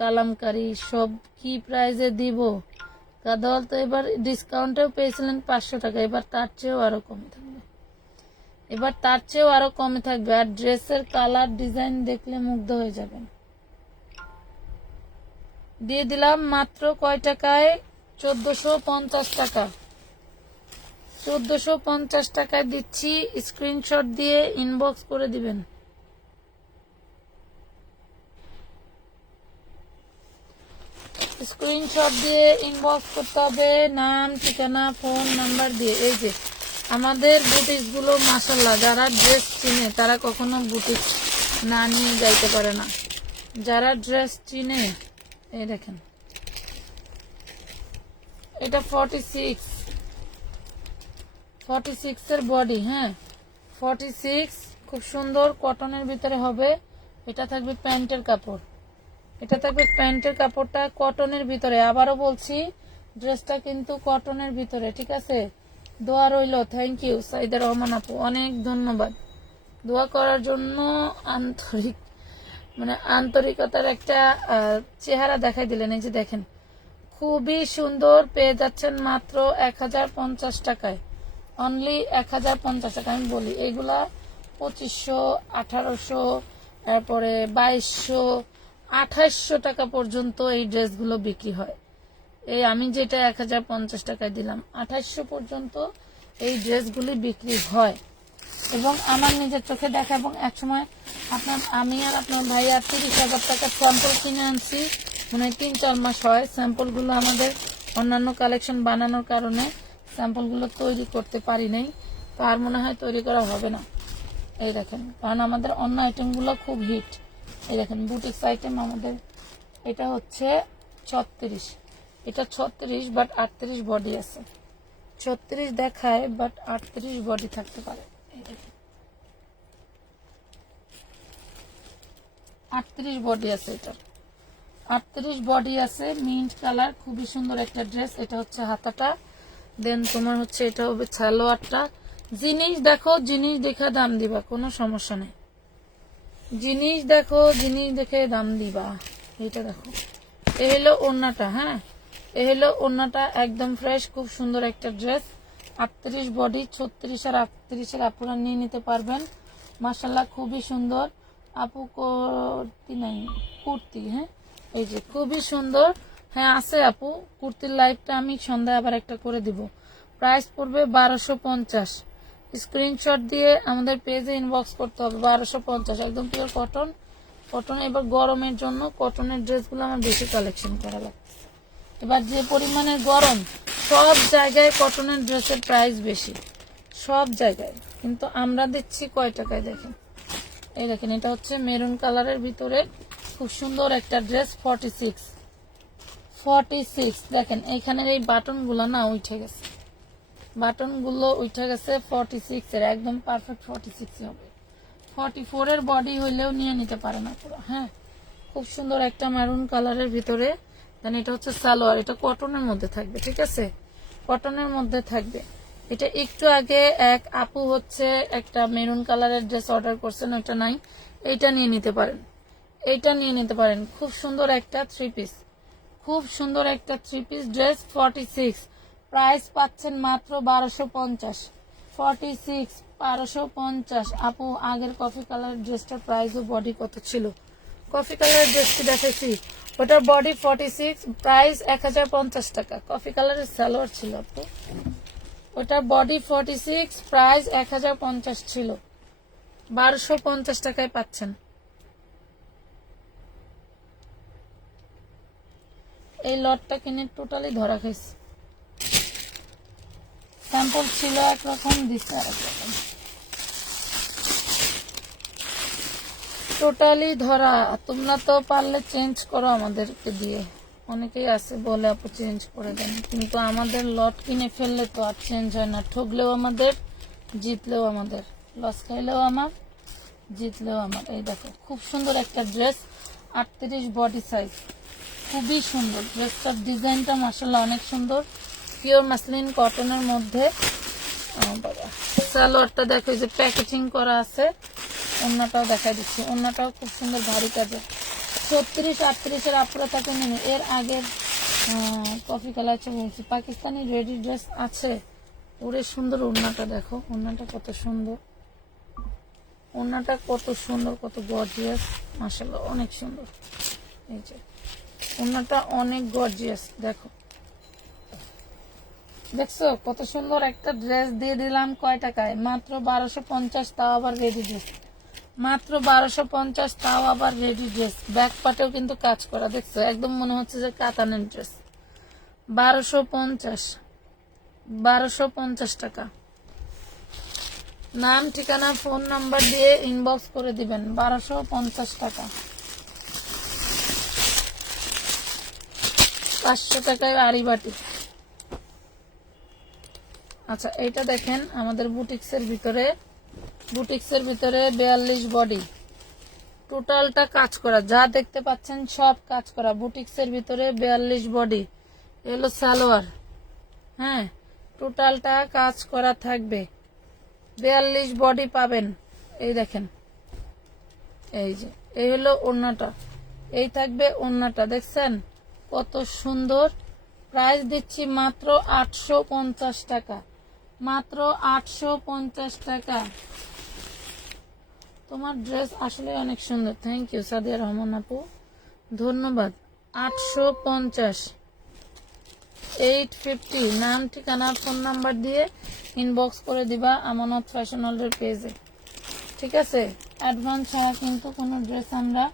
কালামকারি। সব কি প্রাইজে দিব? গাদোয়াল তো এবার ডিসকাউন্টেও পেয়েছিলেন 500 টাকা, এবার তার চেয়েও আরো কমে থাকবে, এবার তার চেয়েও আরো কমে থাকবে। আর ড্রেসের কালার ডিজাইন দেখলে মুগ্ধ হয়ে যাবেন। দিয়ে দিলাম মাত্র কয় টাকায়? 1450 টাকা, 1450 টাকায় দিচ্ছি। স্ক্রিনশট দিয়ে ইনবক্স করে দিবেন। স্ক্রিনশট দিয়ে ইনবক্স করতে হবে, নাম ঠিকানা ফোন নাম্বার দিয়ে। এই যে আমাদের বুটিক্স গুলো মাশাআল্লাহ, যারা ড্রেস চিনে তারা কখনো বুটিক না নিয়ে যাইতে পারে না। যারা ড্রেস চিনে, এই দেখেন, এটা 46 এর বডি, হ্যাঁ 46, খুব সুন্দর কটনের ভিতরে হবে। এটা থাকবে প্যান্টের কাপড়, এটা থাকবে প্যান্টের কাপড়টা কটনের ভিতরে। আবারও বলছি, ড্রেসটা কিন্তু কটনের ভিতরে, ঠিক আছে? দোয়া রইল। থ্যাংক ইউ সাইদা রহমান আপু, অনেক ধন্যবাদ দোয়া করার জন্য। আন্তরিক, মানে আন্তরিকতার একটা চেহারা দেখাই দিলেন। এই যে দেখেন, খুবই সুন্দর, পেয়ে যাচ্ছেন মাত্র 1050 টাকায়, অনলি 1050 টাকা। আমি বলি এগুলা 2500, 1800, তারপরে 2200, 2800 টাকা পর্যন্ত এই ড্রেসগুলো বিক্রি হয়। এই আমি যেটা 1050 টাকায় দিলাম, 2800 পর্যন্ত এই ড্রেসগুলি বিক্রি হয়। এবং আমার নিজের চোখে দেখা, এবং একসময় আমি আর আপনার ভাইয়া 30,000 টাকার স্যাম্পল কিনে আনছি, মানে 3-4 মাস হয়। স্যাম্পলগুলো আমাদের অন্যান্য কালেকশন বানানোর কারণে স্যাম্পলগুলো তৈরি করতে পারি নাই, তো আর মনে হয় তৈরি করা হবে না। এই দেখেন, কারণ আমাদের অন্য আইটেমগুলো খুব হিট। এই দেখেন বুটিক্স আইটেম আমাদের, এটা হচ্ছে 36, এটা 36 বাট 38 বডি আছে। 36 দেখায় বাট 38 বডি থাকতে পারে। এই দেখেন 38 বডি আছে, এটা 38 বডি আছে, মিন্ট কালার, খুবই সুন্দর একটা ড্রেস। এটা হচ্ছে হাতাটা, দেন তোমার হচ্ছে এটা হবে সালোয়ারটা। জিনিস দেখো, জিনিস দেখে দাম দিবা, কোনো সমস্যা নেই। জিনিস দেখো, জিনিস দেখে দাম দিবা। এটা দেখো, এ হলো ওড়নাটা। হ্যাঁ, এ হলো ওড়নাটা, একদম ফ্রেশ, খুব সুন্দর একটা ড্রেস। 38 বডি, 36 আর 38 এর আপুরা নিয়ে নিতে পারবেন। মাশাআল্লাহ খুবই সুন্দর। আপু কুর্তি নাই, কুর্তি, হ্যাঁ এই যে খুবই সুন্দর। হ্যাঁ আছে আপু, কুর্তির লাইভটা আমি সন্ধ্যায় আবার একটা করে দিব। প্রাইস পড়বে 1250। স্ক্রিনশট দিয়ে আমাদের পেজে ইনবক্স করতে হবে। 1250, একদম পিওর কটন। কটন এবার গরমের জন্য কটনের ড্রেসগুলো আমার বেশি কালেকশন করা লাগছে। এবার যে পরিমাণে গরম, সব জায়গায় কটনের ড্রেসের প্রাইস বেশি, সব জায়গায়। কিন্তু আমরা দিচ্ছি কয় টাকায় দেখেন, এই দেখেন, এটা হচ্ছে মেরুন কালারের ভিতরে খুব সুন্দর একটা ড্রেস। 46 দেখেন, এইখানের এই বাটনগুলো না উঠে গেছে, বাটনগুলো উঠে গেছে। 46 এর একদম পারফেক্ট 46 হবে। 44 এর বডি হইলেও নিয়ে নিতে পারে না পুরো। হ্যাঁ, খুব সুন্দর একটা মেরুন কালারের ভিতরে। দেন এটা হচ্ছে সালোয়ার, এটা কটনের মধ্যে থাকবে, ঠিক আছে, কটনের মধ্যে থাকবে। এটা একটু আগে এক আপু হচ্ছে একটা মেরুন কালারের ড্রেস অর্ডার করছেন, ওইটা নাই, এইটা নিয়ে নিতে পারেন, এইটা নিয়ে নিতে পারেন। খুব সুন্দর একটা থ্রি পিস, খুব সুন্দর একটা থ্রি পিস ড্রেস। 46, প্রাইস পাচ্ছেন মাত্র 1250। 46, 1250। আপু আগের কফি কালার ড্রেসটার প্রাইস ও বডি কত ছিল? কফি কালারের ড্রেসটি দেখেছি, ওটার বডি 46, প্রাইস 1050 টাকা। কফি কালারের সালোয়ার ছিল আপু, ওটার বডি 46, প্রাইস 1050 ছিল। 1250 টাকায় পাচ্ছেন। এই লটটা কিনে টোটালি ধরা খাইছে। স্যাম্পল ছিল একরকম, দিচ্ছে আরেক রকম, টোটালি ধরা। তোমরা তো পারলে চেঞ্জ করো আমাদেরকে দিয়ে, অনেকেই আছে বলে আপু চেঞ্জ করে দেন, কিন্তু আমাদের লট কিনে ফেললে তো আর চেঞ্জ হয় না। ঠকলেও আমাদের, জিতলেও আমাদের, লস খাইলেও আমার, জিতলেও আমার। এই দেখো খুব সুন্দর একটা ড্রেস, 38 বডি সাইজ, খুবই সুন্দর ড্রেসটার ডিজাইনটা মাশাআল্লাহ অনেক সুন্দর, পিওর মাসলিন কটনের মধ্যে। বাবা, সালোয়ারটা দেখো যে প্যাকেজিং করা আছে। ওড়নাটাও দেখাই দিচ্ছি, ওড়নাটাও খুব সুন্দর ভারী কাজের। 36, 38 এর আপুরা তাকে নেবে। এর আগের কফি কালার বলছি, পাকিস্তানি রেডি ড্রেস আছে, ওরে সুন্দর। ওড়নাটা দেখো, ওড়নাটা কত সুন্দর, ওড়নাটা কত সুন্দর, কত গর্জিয়াস, মাশাআল্লাহ অনেক সুন্দর। এই যে ওড়নাটা অনেক গর্জিয়াস, দেখো, দেখছো কত সুন্দর একটা ড্রেস দিয়ে দিলাম। কয় টাকায়? মাত্র 1250, তাও আবার রেডি ড্রেস। মাত্র 1250, তাও আবার রেডি ড্রেস। ব্যাক পাটেও কিন্তু কাজ করা, দেখছো, একদম মনে হচ্ছে যে কাতানের ড্রেস। 1250 টাকা। নাম, ঠিকানা, ফোন নাম্বার দিয়ে ইনবক্স করে দিবেন। 1250 টাকা। 500 টাকায় আড়ি বাটি। আচ্ছা, এইটা দেখেন আমাদের বুটিক্সের ভিতরে, বুটিক্সের ভিতরে 42 বডি, টোটালটা কাজ করা, যা দেখতে পাচ্ছেন সব কাজ করা। বুটিক্সের ভিতরে 42 বডি, এলো সালোয়ার। হ্যাঁ, টোটালটা কাজ করা থাকবে। 42 বডি পাবেন। এই দেখেন, এই যে এই হলো ওড়নাটা, এই থাকবে ওড়নাটা, দেখছেন কত সুন্দর। প্রাইস দিচ্ছি মাত্র 850 টাকা, মাত্র 850 টাকা। তোমার ড্রেস আসলে অনেক সুন্দর, থ্যাংক ইউ সাদিয়া রহমান আপু, ধন্যবাদ। 850, 850। নাম, ঠিকানা, ফোন নাম্বার দিয়ে ইনবক্স করে দিবা আমানত ফ্যাশন ওয়ার্ল্ডের পেজে, ঠিক আছে। অ্যাডভান্স ছাড়া কিন্তু কোনো ড্রেস আমরা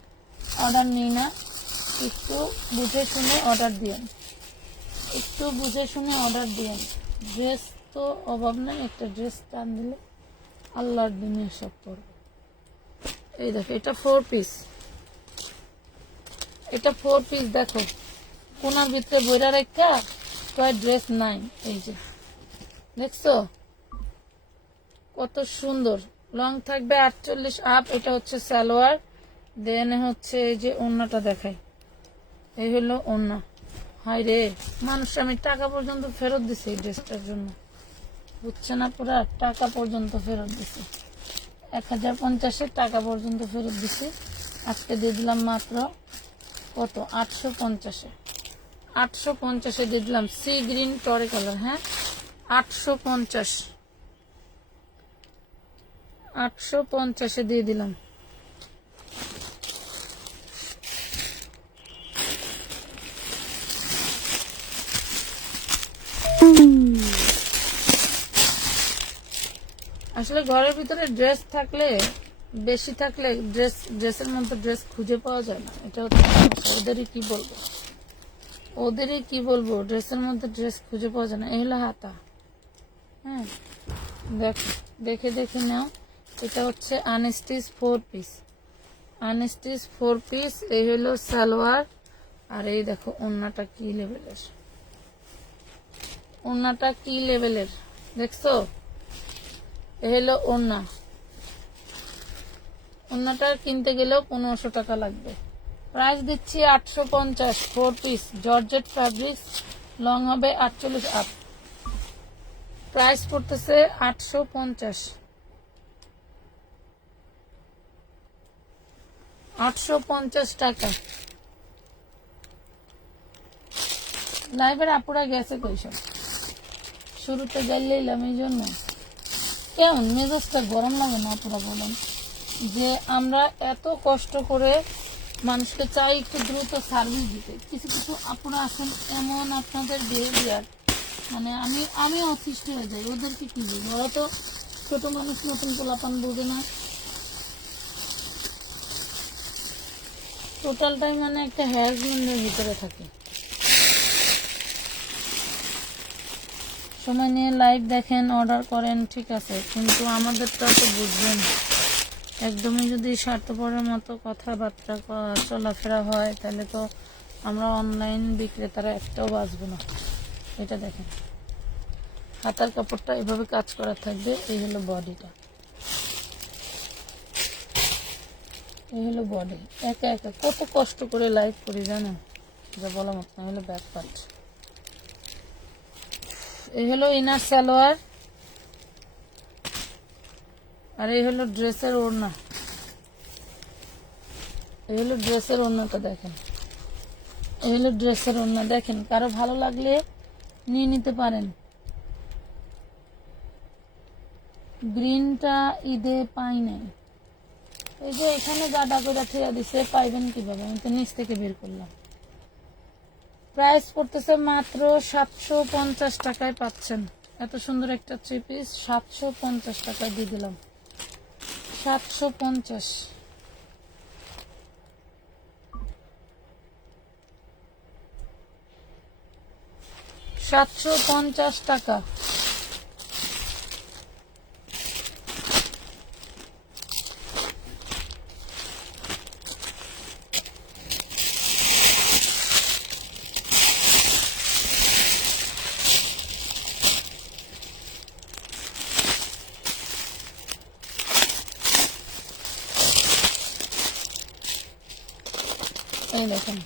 অর্ডার নিই না, একটু বুঝে শুনে অর্ডার দিয়েন, একটু বুঝে শুনে অর্ডার দিয়েন। ড্রেস তো অভাব নেই, একটা ড্রেস টান দিলে আল্লাহর দুনিয়া সব করবে। এই দেখো, এটা 4 পিস, এটা 4 পিস। দেখো কোনার ভিতরে বইরা রেখা কয় ড্রেস নাই, এই যে দেখছো কত সুন্দর। লং থাকবে 48 আপ। এটা হচ্ছে সালোয়ার, দেন হচ্ছে এই যে ওড়নাটা দেখাই, এই হলো ওড়না। হাই রে মানুষ, আমি টাকা পর্যন্ত ফেরত দিছি এই ড্রেসটার জন্য, বুঝছে না, পুরা টাকা পর্যন্ত ফেরত দিছি, 1050 টাকা পর্যন্ত ফেরত দিছি। আজকে দিয়ে দিলাম মাত্র কত 850-এ 850-এ দিয়ে দিলাম সি গ্রিন টরে কালার। হ্যাঁ 850-এ দিয়ে দিলাম। আসলে ঘরের ভিতরে ড্রেস থাকলে বেশি থাকলে ড্রেসের মধ্যে ড্রেস খুঁজে পাওয়া যায় না, এটা হচ্ছে সমস্যা। ওদেরই কি বলবো ড্রেসের মধ্যে ড্রেস খুঁজে পাওয়া যায় না। এই হলো হাতা। হ্যাঁ দেখো, দেখে নাও। এটা হচ্ছে আনস্টিচ 4 পিস, আনস্টিচ 4 পিস। এই হলো সালোয়ার। আর এই দেখো ওড়নাটা কি লেভেলের, ওড়নাটা কি লেভেলের দেখছো? এ হলো ওড়না। ওড়নাটা কিনতে গেলেও 1500 টাকা লাগবে। প্রাইস দিচ্ছি 850, 4 পিস জর্জেট ফ্যাব্রিক্স, লং হবে 48 আপ। প্রাইস পড়তেছে 850, 850 টাকা। লাইভের আপুরা গেছে কইসব, শুরুতে গাইলাম এই জন্য। কেমন মেজাজটা গরম লাগে না আপুরা বলেন? যে আমরা এত কষ্ট করে মানুষকে চাই একটু দ্রুত সার্ভিস দিতে, কিছু কিছু আপুরা আছেন এমন, আপনাদের বিহেভিয়ার মানে আমি অতিষ্ঠ হয়ে যাই। ওদেরকে কি বলবো, ওরা তো ছোট মানুষ, নতুন পোলাপান বোঝে না। টোটালটাই মানে একটা হ্যারাসমেন্টের ভিতরে থাকে। সময় নিয়ে লাইভ দেখেন, অর্ডার করেন, ঠিক আছে, কিন্তু আমাদেরটা তো বুঝবেন। একদমই যদি স্বার্থপরের মতো কথাবার্তা চলাফেরা হয় তাহলে তো আমরা অনলাইন বিক্রেতারা একটাও বাঁচবো না। এটা দেখেন, হাতার কাপড়টা এভাবে কাজ করা থাকবে। এই হলো বডিটা, এই হলো বডি। একা একা কত কষ্ট করে লাইভ করি জানেন, যা বলা মত না। হলো ব্যাক পার্ট। এই হলো ইনার সালোয়ার। আর এই হলো ড্রেসের ওড়না। এই হলো ড্রেসের ওড়নাটা দেখেন, এই হলো ড্রেসের ওড়না দেখেন। কারো ভালো লাগলে নিয়ে নিতে পারেন। গ্রিনটা ঈদে পাই নাই, এই যে এখানে গাডা করে ঠেয়া দিছে, পাইবেন কিভাবে? আমি তো নিচ থেকে বের করলাম। প্রাইস পড়তেছে মাত্র 750 টাকায় পাচ্ছেন। এত সুন্দর একটা 3 পিস 750 টাকায় দিয়ে দিলাম। 750, 750 টাকা। এই দেখেন,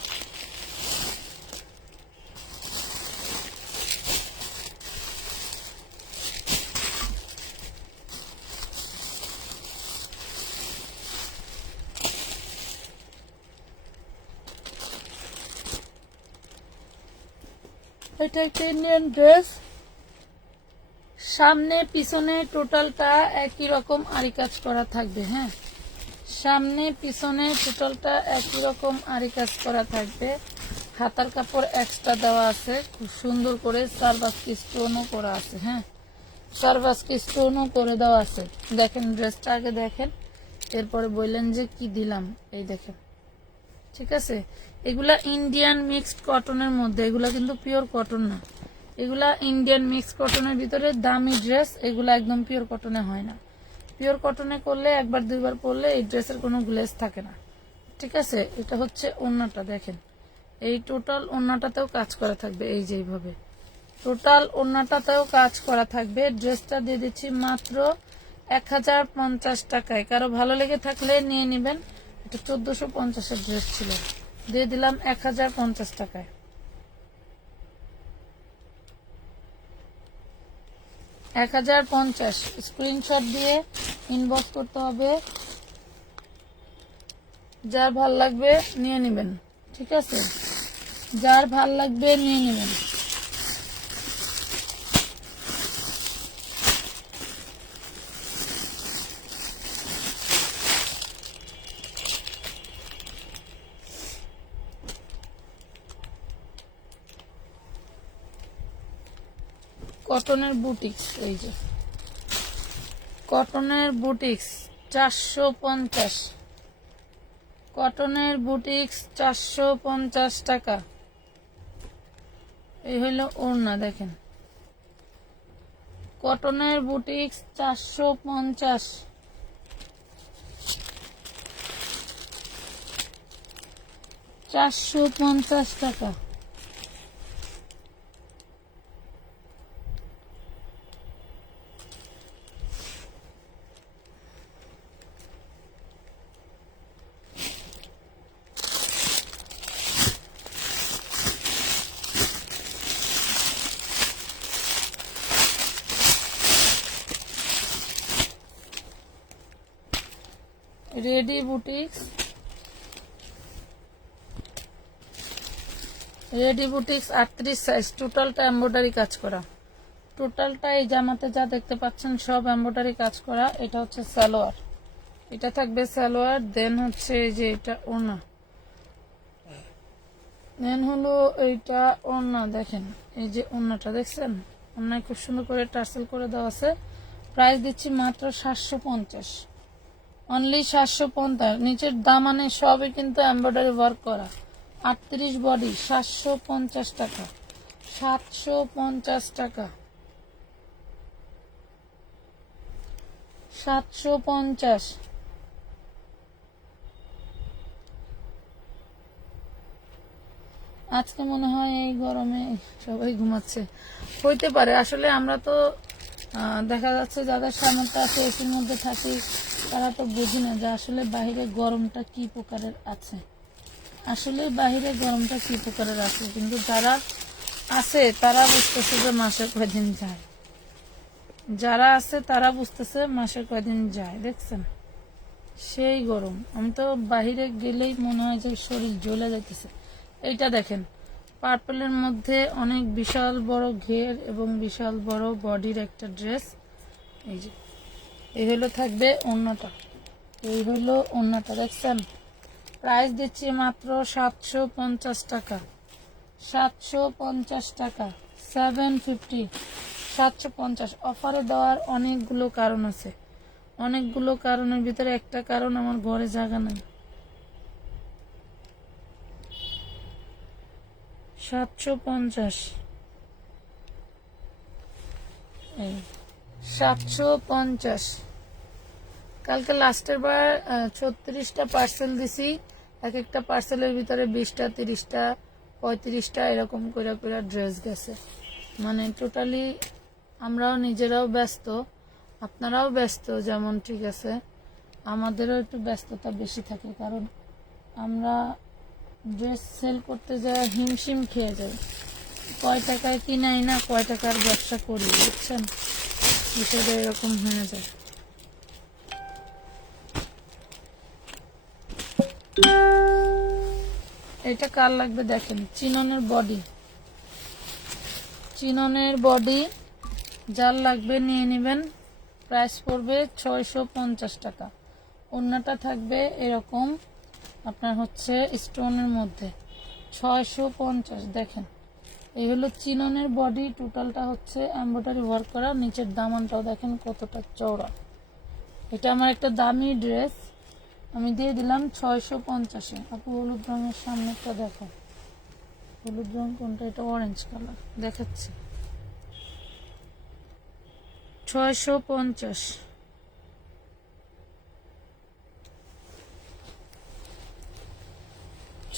এটা একটা ইন্ডিয়ান ড্রেস। সামনে পিছনে টোটালটা একই রকম আরি কাজ করা থাকবে। হ্যাঁ, সামনে পিছনে টোটালটা একই রকম আরি কাজ করা থাকবে। হাতার কাপড় এক্সট্রা দেওয়া আছে, খুব সুন্দর করে সারবাস্কি স্টোনও করা আছে। হ্যাঁ, সারবাস্কি স্টোনও করে দেওয়া আছে। দেখেন ড্রেসটা আগে দেখেন, এরপরে বললেন যে কি দিলাম। এই দেখেন, ঠিক আছে। এগুলা ইন্ডিয়ান মিক্সড কটনের মধ্যে, এগুলা কিন্তু পিওর কটন না। এগুলা ইন্ডিয়ান মিক্সড কটনের ভিতরে দামি ড্রেস। এগুলা একদম পিওর কটনে হয় না। পিওর কটনে করলে একবার দুইবার পরলে এই ড্রেসের কোনো গ্লেজ থাকে না, ঠিক আছে। এটা হচ্ছে ওড়নাটা দেখেন, এই টোটাল ওড়নাটাতেও কাজ করা থাকবে। এই যে এইভাবে টোটাল ওড়নাটাতেও কাজ করা থাকবে। ড্রেসটা দিয়ে দিচ্ছি মাত্র 1050 টাকায়। কারো ভালো লেগে থাকলে নিয়ে নেবেন। এটা 1450-এর ড্রেস ছিল, দিয়ে দিলাম 1050 টাকায়। এক 1050 স্ক্রিনশট দিয়ে ইনবক্স করতে হবে। যার ভাল লাগবে নিয়ে নেবেন, ঠিক ঠিক আছে, যার ভাল লাগবে নিয়ে নেবেন। কটনের বুটিক্স, এই যে কটনের বুটিক্স 450, কটনের বুটিক্স 450 টাকা। এই হলো ওড়না, দেখেন কটনের বুটিক্স 450, 450 টাকা। Ready boutiques, ready boutiques 38 size, টোটালটা এমব্রয়ডারি কাজ করা। টোটালটা এই জামাতে যা দেখতে পাচ্ছেন সব এমব্রয়ডারি কাজ করা। এটা হচ্ছে সালোয়ার, এটা থাকবে সালোয়ার, দেন হচ্ছে এই যে এটা ওড়না, দেন হলো এইটা ওড়না। দেখেন এই যে ওড়নাটা দেখছেন, ওড়নায় খুব সুন্দর করে টার্সেল করে দেওয়া আছে। প্রাইস দিচ্ছি মাত্র 750, অনলি 750। নিচের দামানে সবই কিন্তু এমব্রয়ডারি ওয়ার্ক করা। 38 বডি, 750 টাকা, 750 টাকা, 750। আজকে মনে হয় এই গরমে সবাই ঘুমাচ্ছে, হইতে পারে। আসলে আমরা তো দেখা যাচ্ছে যাদের সামর্থ্য আছে এসির মধ্যে থাকি, তারা তো বুঝি না যে আসলে বাহিরে গরমটা কি প্রকারের আছে, আসলে বাহিরে গরমটা কি প্রকারের আছে। কিন্তু যারা আছে তারা বুঝতেছে যে মাসে কয়দিন যায়, যারা আছে তারা বুঝতেছে মাসে কয়দিন যায়। দেখছেন সেই গরম, আমি তো বাহিরে গেলেই মনে হয় যে শরীর জ্বলে যাইতেছে। এইটা দেখেন পার্পলের মধ্যে অনেক বিশাল বড় ঘের এবং বিশাল বড় বডির একটা ড্রেস। এই যে এই হলো থাকবে ওড়নাটা, এই হলো ওড়নাটা, দেখছেন। প্রাইস দিচ্ছি মাত্র 750 টাকা, 750 টাকা, 750, 750। অফারে দেওয়ার অনেকগুলো কারণ আছে, অনেকগুলো কারণের ভিতরে একটা কারণ আমার ঘরে জায়গা নাই। 750, 750। কালকে লাস্টের বার 36টা পার্সেল দিছি, এক একটা পার্সেলের ভিতরে 20টা 30টা 35টা এরকম করে করে ড্রেস গেছে। মানে টোটালি আমরাও নিজেরাও ব্যস্ত, আপনারাও ব্যস্ত যেমন, ঠিক আছে, আমাদেরও একটু ব্যস্ততা বেশি থাকে, কারণ আমরা ড্রেস সেল করতে যাওয়া হিমশিম খেয়ে যাই। কয় টাকায় কিনাই না কয় টাকার ব্যবসা করি, বুঝছেন, বিষয়টা এরকম হয়ে যায়। এটা কার লাগবে দেখেন, চিননের বডি, চিননের বডি, যার লাগবে নিয়ে নেবেন। প্রাইস পড়বে 650 টাকা। ওড়নাটা থাকবে এরকম আপনার হচ্ছে স্টোনের মধ্যে, 650। দেখেন এই হলো চিননের বডি, টোটালটা হচ্ছে এমব্রয়ডারি ওয়ার্ক করা। নিচের দামানটাও দেখেন কতটা চওড়া। এটা আমার একটা দামি ড্রেস, আমি দিয়ে দিলাম 650-এ। আপু হলুদ রঙের সামনেটা দেখো, হলুদ রং কোনটা, এটা অরেঞ্জ কালার দেখাচ্ছি, 650,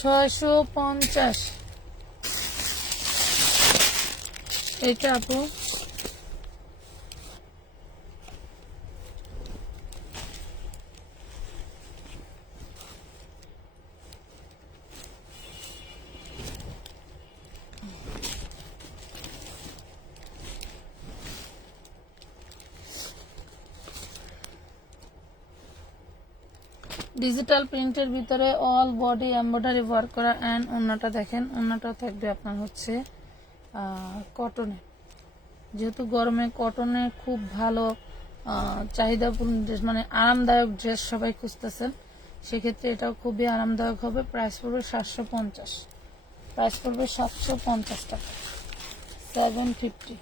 650। এটা আপু ডিজিটাল প্রিন্টের ভিতরে অল বডি এমব্রয়ডারি ওয়ার্ক করা অ্যান্ড ওন্নাটা দেখেন, ওন্নাটাও থাকবে আপনার হচ্ছে কটনে। যেহেতু গরমে কটনে খুব ভালো চাহিদাপূর্ণ ড্রেস, মানে আরামদায়ক ড্রেস সবাই খুঁজতেছেন, সেক্ষেত্রে এটাও খুবই আরামদায়ক হবে। প্রাইস পড়বে 750, প্রাইস পড়বে 750 টাকা, 750,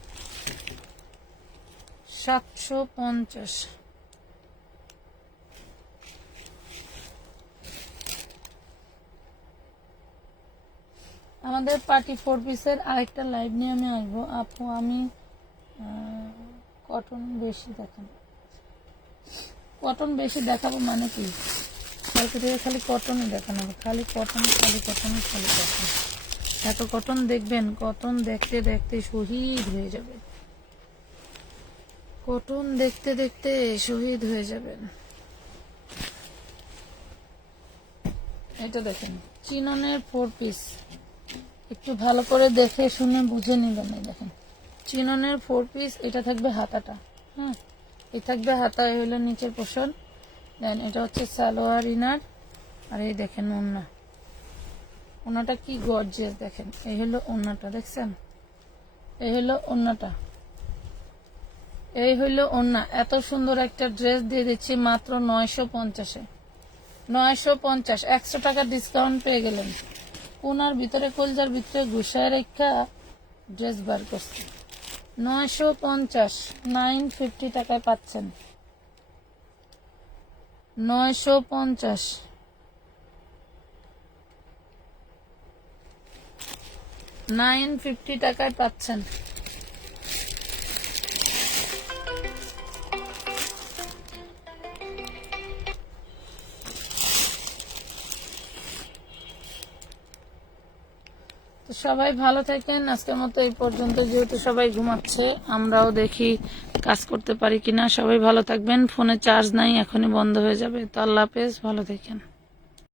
750। আমাদের পার্টি 4 পিসের আরেকটা লাইভ নিয়ে আমি আসবো আপু। আমি কটন বেশি দেখাবো, কটন বেশি দেখাবো মানে কি, কালকে থেকে খালি কটনই দেখানো হবে, খালি কটন, খালি কটন, খালি কটন। এত কটন দেখবেন, কটন দেখতে দেখতে শহীদ হয়ে যাবে, কটন দেখতে দেখতে শহীদ হয়ে যাবেন। এটা দেখেন চিননের 4 পিস, একটু ভালো করে দেখে শুনে বুঝে নিবেন। এই দেখেন চিননের 4 পিস, এটা থাকবে হাতাটা, হ্যাঁ এই থাকবে হাতা, এই হলো নিচের পোর্শন, দেন এটা হচ্ছে সালোয়ার ইনার, আর এই দেখেন ওন্না, ওন্নাটা কি গর্জিয়াস দেখেন। এই হলো ওন্নাটা, দেখছেন, এই হলো ওন্নাটা, এই হইলো ওন্না। এত সুন্দর একটা ড্রেস দিয়ে দিচ্ছি মাত্র 950-এ, 950, 100 টাকা ডিসকাউন্ট পেয়ে গেলেন। কোনার ভিতরে কলজার ভিতরে ঘুষায় রেখা ড্রেস বার করছে, 950, 950 টাকায় পাচ্ছেন, 950, 950 টাকায় পাচ্ছেন। তো সবাই ভালো থাকেন, আজকের মতো এই পর্যন্ত। যেহেতু সবাই ঘুমাচ্ছে, আমরাও দেখি কাজ করতে পারি কিনা। সবাই ভালো থাকবেন, ফোনে চার্জ নাই, এখনই বন্ধ হয়ে যাবে। তো আল্লাহ হাফেজ, ভালো থাকেন।